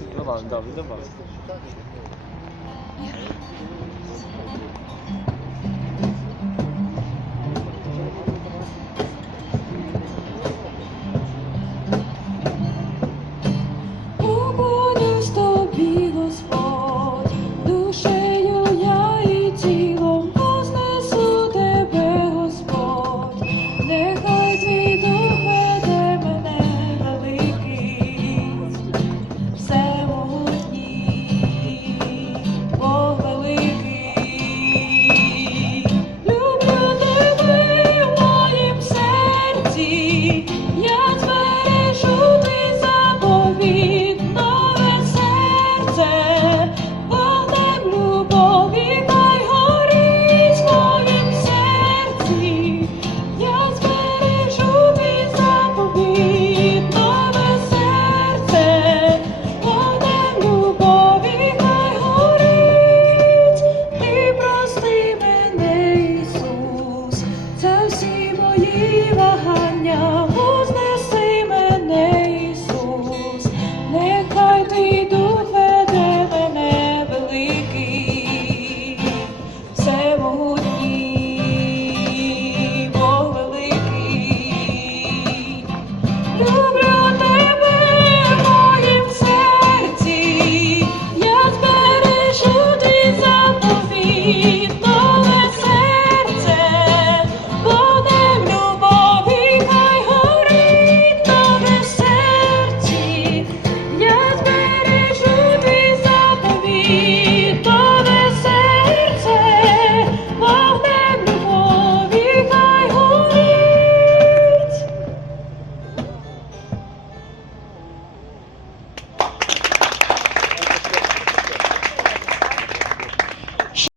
운전 봐 You.